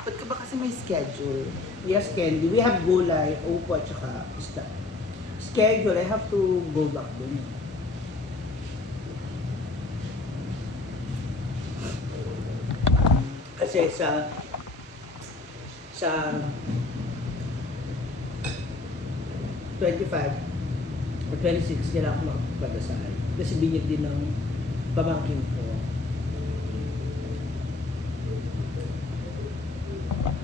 Ba't ka ba kasi may schedule? Yes, Candy. We have gulay, upo, at saka isda. Schedule, I have to go back dun. Kasi sa 25 or 26 nila ako makapagpadasal. Kasi binyag din ng pamangkin ko.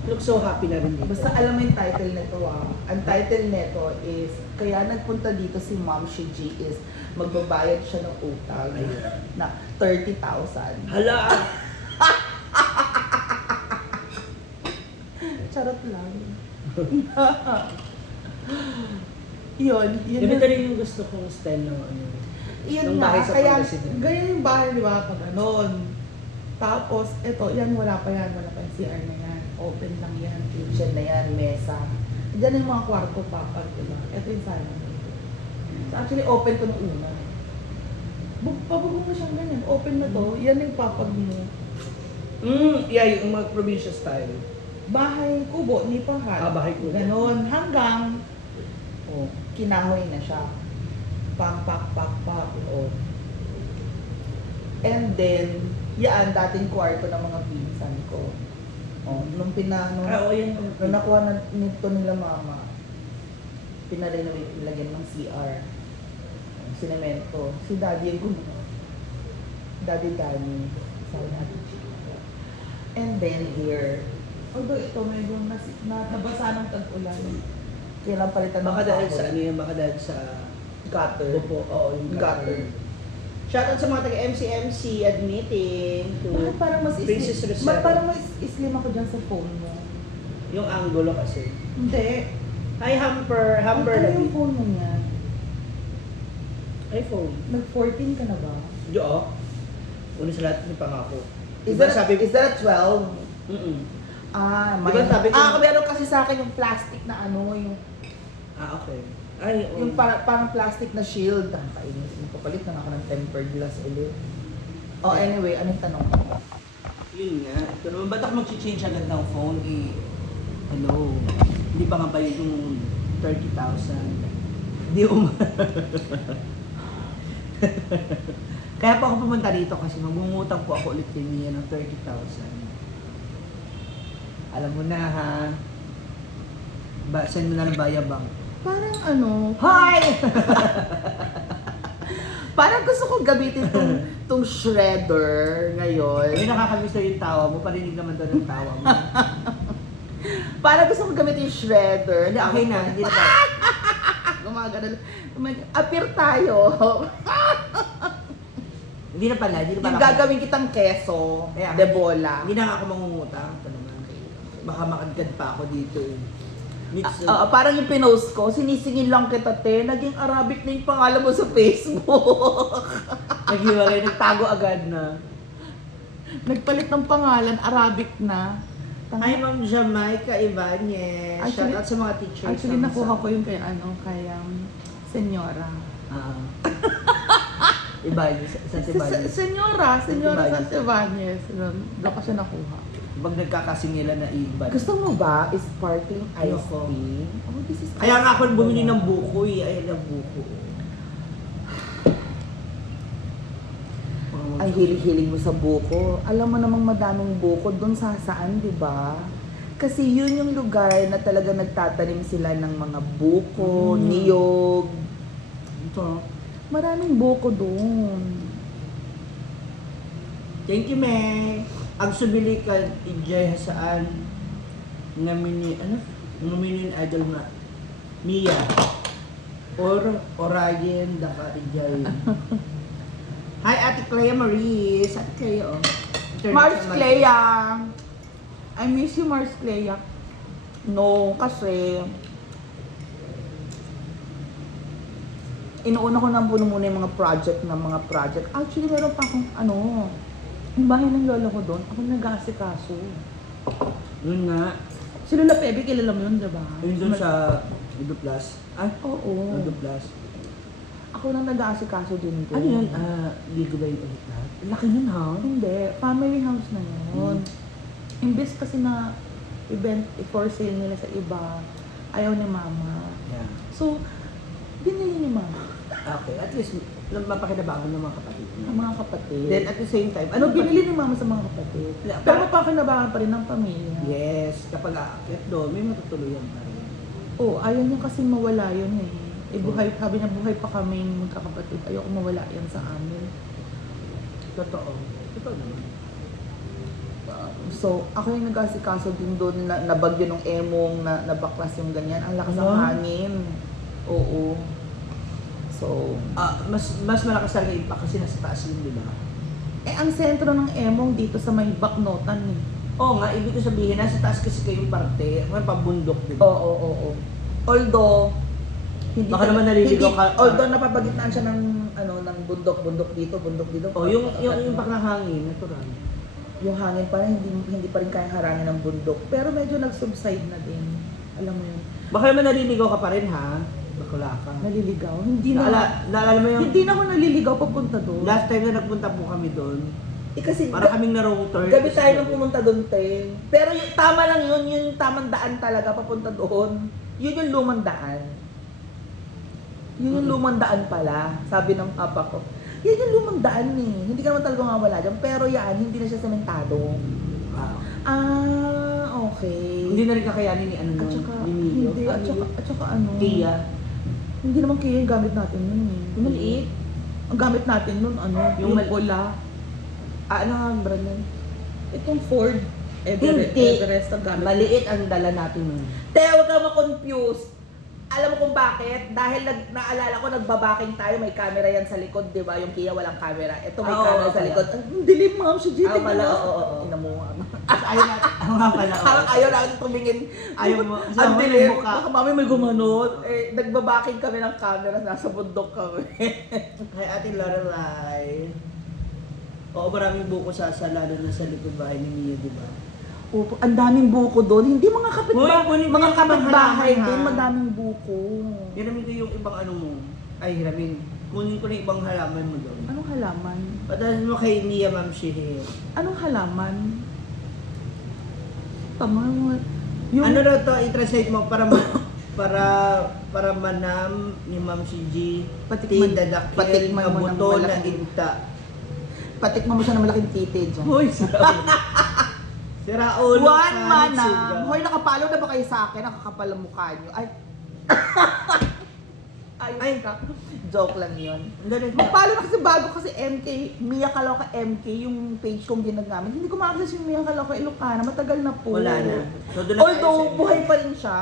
Look so happy na rin dito. Basta alam mo yung title nito Ang title nito is, kaya nagpunta dito si Ma'am Shi G is, magbabayad siya ng utang na 30,000. Hala! Charot lang. Yun Ito rin yung gusto kong style ng ano. Yun ng nga, bahay sa kaya Pangasinan. ganyan yung bahay, di ba, pag ganon. Tapos, eto, yan, wala pa yan, CR na yan. Open lang yan, kitchen na yan, mesa. Diyan yung mga kwarto papag, di ba? Ito yung sana. So, actually, open to nung una. Pabugong na siyang ganyan. Open na to, yan yung papag mo. Yeah, yung mga probinsya style. Bahay kubo, ni pahat. Bahay kubo. Ganon, hanggang, kinahoy na siya. Pak. And then, yan, dating kwarto ng mga pinsan ko. Nung nakuha na nito nila mama, pinarenovate, nilagyan ng CR. Sinemento. Si daddy yung gumawa. Daddy Danny. Sabi natin siya. And then here, although ito medyo nabasa ng tag-ulan. Kailan palitan ng Baka dahil kahoy. sa ano yun, baka dahil sa Gutter. bupo. Oo, yung Gutter. Shoutout sa mga taga-MCMC admitting to Bakit parang mas Princess islim? Rosero. Parang mas islim ako dyan sa phone mo. Yung angulo kasi. Hindi. Hi, Humper Ano David. yung phone mo niyan? iPhone. Nag-14 ka na ba? Oo. Una sa lahat ng pangako. Is Diba that, sabi- is that a 12? Diba sabi ko- meron kasi sa akin yung plastic na ano, yung Okay. Ay, oo. yung parang plastic na shield. Ang kainis. Papalit na ako ng tempered glass ulit. Anyway, anong tanong mo? Yun nga. Ito naman, ba't ako mag-change agad ng phone? Hello. Hindi pa nga ba yung 30,000? Hindi Kaya po ako pumunta dito kasi magmumutang po ako ulit din niya ng 30,000. Alam mo na ha. Send mo na ng bayabang. Parang ano, Hi! parang gusto kong gamitin tong shredder ngayon. Ay, nakakamiss na yung tawa mo. Parinig naman doon ang tawa mo. Parang gusto kong gamitin yung shredder. Hindi, okay na. Hindi na ba? Gumagano. Appear tayo. Hindi na pala. Hindi na pala. Yung gagawin kitang keso, Kaya, de bola. Hindi na nga ako mangungutang. Ito naman. Baka makagad pa ako dito. Parang yung pinost ko, sinisingin lang kita, te. Naging Arabic na yung pangalan mo sa Facebook. Naghiwalay, nagtago agad na. Nagpalit ng pangalan, Arabic na. Hi, Ma'am Jamaica Ibanez. Actually- Shout out sa mga teachers. Actually, namin nakuha sa- ko yung kay senyora. Ibanez. Sa Ibanez. Senyora Santibáñez. Santibáñez. Doon ko siya nakuha. Pag nagkakasingilan na iban. Gusto mo ba sparkling iced Ayoko. tea? Oh, this is Kaya nga ako bumili ng buko eh. Ayan ang buko. Ay, hilig-hilig mo sa buko. Alam mo namang madaming buko doon sa saan, di ba? Kasi yun yung lugar na talaga nagtatanim sila ng mga buko, niyog. Ito. Maraming buko doon. Thank you, May. Ang subili ka, ijay saan? Namini, idol na. Mia. Orion, daka ijay. Hi, Ate Clea Maurice. Ate Clea, oh. Mars Clea. I miss you, Mars Clea. No, kasi inuuna ko na muna yung mga project. Actually, meron pa akong yung bahay ng lola ko doon, ako nag-aasikaso. Yun nga. Si Lola Pebe, kilala mo yun, diba? Yun doon sa Edo Plus. Ay, Oo. Edo Plus. Ako nang nag-aasikaso din doon. Ano yun? Ligo ba yung ulit lahat? Laki nun ha? Hindi. Family house na yun. Imbes kasi na i-for sale nila sa iba. Ayaw ni mama. Yeah. So, binili ni mama. Okay, at least mapakinabangan ng mga kapatid niya. Ang mga kapatid. Then at the same time, Ano binili ni mama sa mga kapatid? Yeah, Pero mapakinabangan pa rin ng pamilya. Yes, kapag aakyat doon, may matutuluyan pa rin. Oo, ayaw niya kasi mawala yun eh. Sabi niya, buhay pa kami magkakapatid. Ayoko mawala yan sa amin. Totoo. Totoo naman. So, ako yung nag-asikaso din doon na bagyo ng emong, na baklas yung ganyan. Ang lakas ng hangin. Oo. So, Mas malakas talaga yung impact kasi nasa taas yun, di ba? ang sentro ng emong dito sa may Baknotan eh. Oo nga, ibig ko sabihin, nasa taas kasi kayong parte, may pabundok, di ba? Oo. Although, hindi Baka naman naliligaw ka. Although napapagitnaan siya ng ng bundok dito. Oh, yung impact ng hangin, natural. Yung hangin pa rin, hindi pa rin kayang harangin ng bundok. Pero medyo nag-subside na din. Alam mo yun. Baka naman naliligaw ka pa rin, ha? Bakla ka. Naliligaw? Hindi na. Naalala mo yung... Hindi na ako naliligaw papunta doon. Last time na nagpunta po kami doon, kasi para kaming na-wrong turn. gabi tayo nung pumunta doon, te. Pero tama lang yun, yung tamang daan talaga papunta doon. Yun yung lumang daan. Yun yung lumang daan pala, sabi ng papa ko. Yun yung lumang daan eh. Hindi ka naman talaga mawala dyan. Pero yan, hindi na siya sementado. Okay. Hindi na rin kakayanin ni At saka, ni Mio. hindi. At saka ano. Kia. Hindi naman Kia yung gamit natin nun eh. Yung maliit. Ang gamit natin nun, yung pula. Ano ang brand nun? Itong Ford. Everest ang gamit. Maliit ang dala natin nun. Te, huwag kang ma-confuse. Alam mo kung bakit? Dahil naalala ko, nagbabaking tayo, may camera yan sa likod, di ba? Yung Kia walang camera. Ito may camera sa likod. Ang dilim, ma'am, si GT. Oo. Ina mo. Ayaw natin. Nga pala. Ayaw natin tumingin. Ayaw mo. Ang dilim. Baka mami may gumanot. Nagbabaking kami ng camera, nasa bundok kami. Kay Ate Lorelai. Oo, maraming buko lalo na sa likod bahay ni Mia, di ba? Opo, ang daming buko doon. Hindi mga Kunin mo mga yung kapitbahay halaman, din, ha? madaming buko. Hiramin ko yung ibang ano mo. Ay, hiramin. Kunin ko na yung ibang halaman mo doon. Anong halaman? Padalan mo kay Mia, Ma'am Shihir. Anong halaman? Tama mo. Yung... Ano daw to, i-translate mo para manam ni Ma'am Shiji. Patikman Patikman mo ng buto na malaking- inta. Patikman mo siya ng malaking titi dyan. Hoy, sira ulo. One manam. Hoy, nakapalo na ba kayo sa akin? Nakakapal ang mukha nyo. Ay. Ay, ka. Joke lang yun. Magpalo na kasi bago kasi MK, Mia Kaloka MK, yung page kong ginagamit. Hindi ko ma-access yung Mia Kaloka Ilocana. Matagal na po. Wala na. So, doon na Although, tayo sa buhay pa rin siya.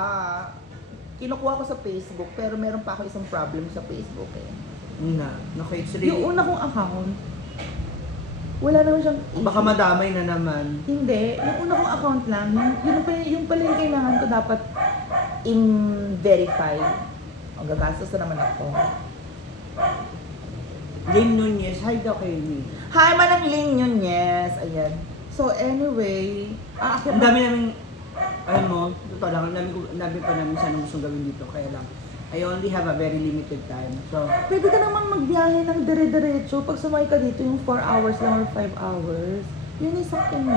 Kinukuha ko sa Facebook, pero meron pa ako isang problem sa Facebook eh. Okay, it's really... Yung una kong account, wala naman siyang issue. Baka madamay na naman. Hindi. Yung una kong account lang, yung pala yung kailangan ko dapat in-verify. Ang gagastos na naman ako. Lynn Nunez, hi daw kay Lee. Hi, Manang Lynn yun, yes. Ayan. So, anyway, Ang dami namin, alam mo, totoo lang, ang dami pa namin sana gustong gawin dito. Kaya lang, I only have a very limited time. So, pwede ka namang magbiyahe ng dire-diretso. Pag sumakay ka dito, yung 4 hours lang or 5 hours. Yun yung sakyan mo.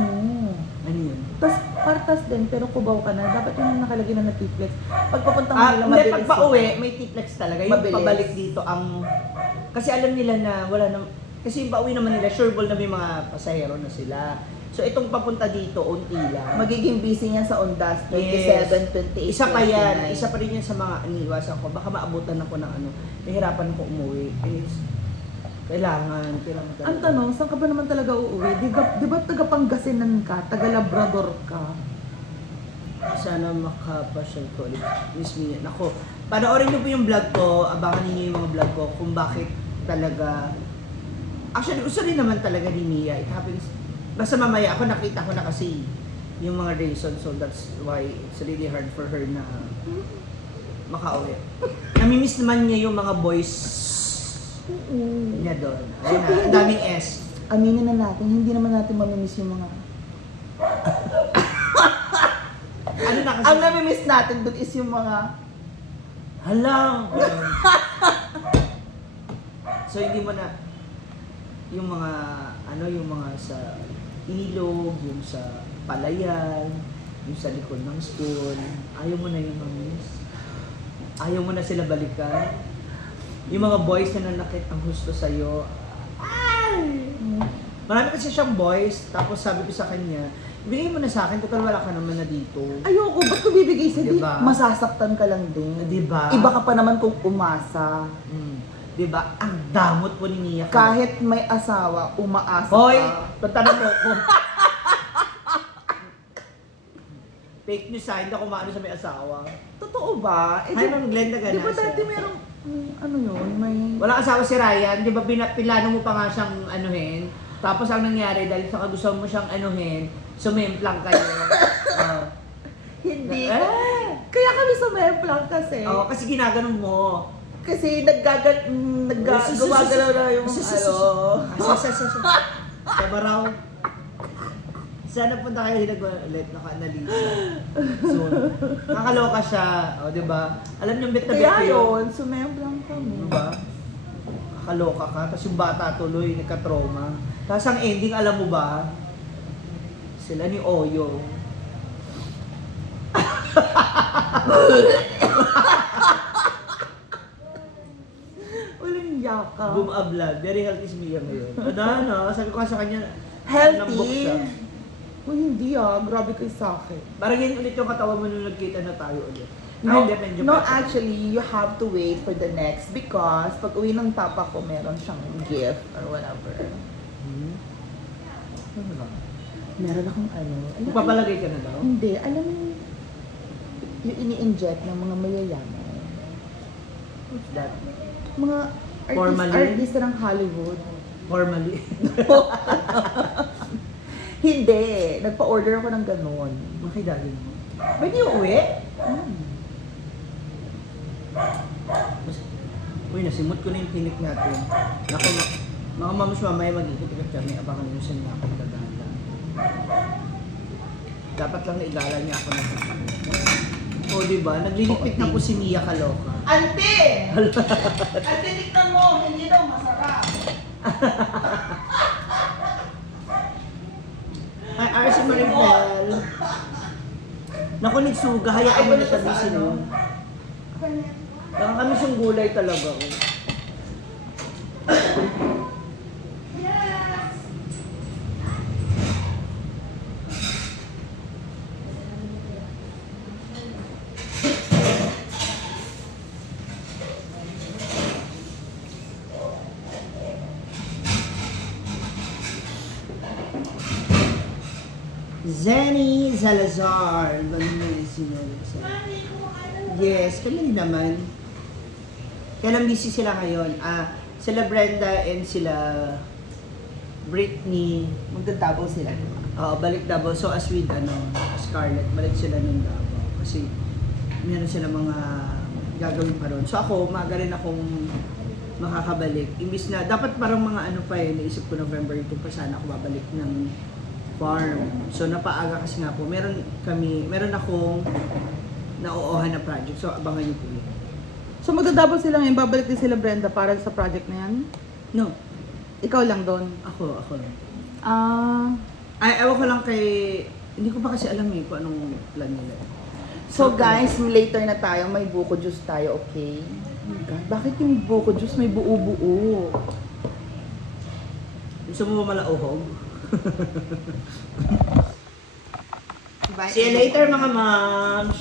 ano yun? Tapos, partas din, pero kubaw ka na. Dapat yung nakalagay na na-tiplex. Pag papunta mo nila, Hindi, mabilis. pag pauwi, may tiplex talaga. Yung Mabilis. pabalik dito ang... Kasi alam nila na wala na... Kasi yung pauwi naman nila, sure ball na may mga pasahero na sila. So itong papunta dito, unti lang. Magiging busy niyan sa Ondas, 27, Yes. 28, Isa pa yan. 29. Isa pa rin yan sa mga iniiwasan ko. Baka maabutan ako ng ano. Nahirapan ko umuwi. And it's... Kailangan talaga. Ang tanong, saan ka ba naman talaga uuwi? Di ba taga Pangasinan ka? Taga Labrador ka? Sana makapasyal ko ulit. Miss Mia. Nako, panoorin niyo po yung vlog ko. Abangan niyo yung mga vlog ko kung bakit talaga... Actually, gusto rin naman talaga ni Mia. It happens... Basta mamaya ako nakita ko na kasi yung mga reasons. So that's why it's really hard for her na makauwi. Namimiss naman niya yung mga boys niya doon. Ayun na, ang daming S. Aminin na natin, hindi naman natin mamimiss yung mga... Ano na kasi? Ang namimiss natin doon is yung mga... Halang! So hindi mo na yung mga ano yung mga sa ilog, yung sa palayan, yung sa likod ng school. Ayaw mo na yung mamis. Ayaw mo na sila balikan. Yung mga boys na nanakit ang gusto sa'yo. Ay! Marami kasi siyang boys, tapos sabi ko sa kanya, ibigay mo na sa akin, total wala ka naman na dito. Ayoko, ba't ko bibigay sa'yo? Diba? Masasaktan ka lang din. Diba? Iba ka pa naman kung umasa. Diba? Ang damot po ni Mia. Kahit may asawa, umaasa Hoy! ka. Tatanong mo ko. Fake news ha, hindi ako maano sa may asawa. Totoo ba? Ay, Ma'am Glenda Di ba Ganasa. dati merong, ano yun, may... Wala asawa si Ryan, di ba pinano mo pa nga siyang anuhin? Tapos ang nangyari, dahil sa kagusto mo siyang anuhin, sumemplang kayo. Hindi. Eh! Kaya kami sumemplang kasi. Oo, kasi ginaganon mo. Kasi naggagalaw na yung ano. Sama raw. Sana punta kayo ulit, naka-analisa. So, nakakaloka siya, o diba? Alam niyo, bit na bit Kaya ko yun, sumemplang kami. Diba? Nakakaloka ka, tapos yung bata tuloy, nagka-trauma. Tapos ang ending, alam mo ba? Sila ni Oyo. Walang yaka. Boom a blood. Very healthy si Mia ngayon. Ano, sabi ko nga sa kanya, nambok Healthy? siya. Hindi grabe kayo sa akin. Parang yan ulit yung katawan mo nung nagkita na tayo ulit. No, Hindi, medyo no, better. actually, you have to wait for the next because pag uwi ng papa ko, meron siyang gift or whatever. Ano ba? Meron akong ano. Magpapalagay ka na daw? Hindi, alam mo, yung ini-inject ng mga mayayaman. What's that? Mga Formalin? artista ng Hollywood. Formally. Hindi, nagpa-order ako ng ganun. Makidagin mo. Pwede yung uwi? Uy, nasimot ko na yung tinik natin. Naku, mga mamus mamaya mag-ikot-ikot kami. Abangan nyo saan nga ako gagala. Dapat lang naigala niya ako na sa o, diba? Naglilikpit na po si Mia Kaloka. Ante! Ante, tignan mo, hindi daw masarap. Ay, RC Maribel. Naku, nagsuga. Hayaan mo na siya busy nun. Nakakamiss yung gulay talaga. Oh. Zenny Salazar. Yes, kami din naman. Kailan busy sila ngayon? Sila Brenda and sila Britney. Magdadabaw sila. Balik Davao. So as with Scarlett, balik sila ng Davao. Kasi meron sila mga gagawin pa ron. So ako, maaga rin akong makakabalik. Imbis na, dapat parang mga ano pa naisip ko November 2 pa sana ako babalik ng farm. So napaaga kasi nga po, meron akong nauuhan na project. So abangan niyo po yun. So magdadabaw sila ngayon, babalik din sila Brenda para sa project na yan? No, Ikaw lang doon? ako. Ah... Ewan ko lang kay, hindi ko pa kasi alam kung anong plan nila. So guys, later na tayo, may buko juice tayo, okay? Oh my God, bakit yung buko juice may buo-buo? Gusto mo ba malauhog? See you later mga moms!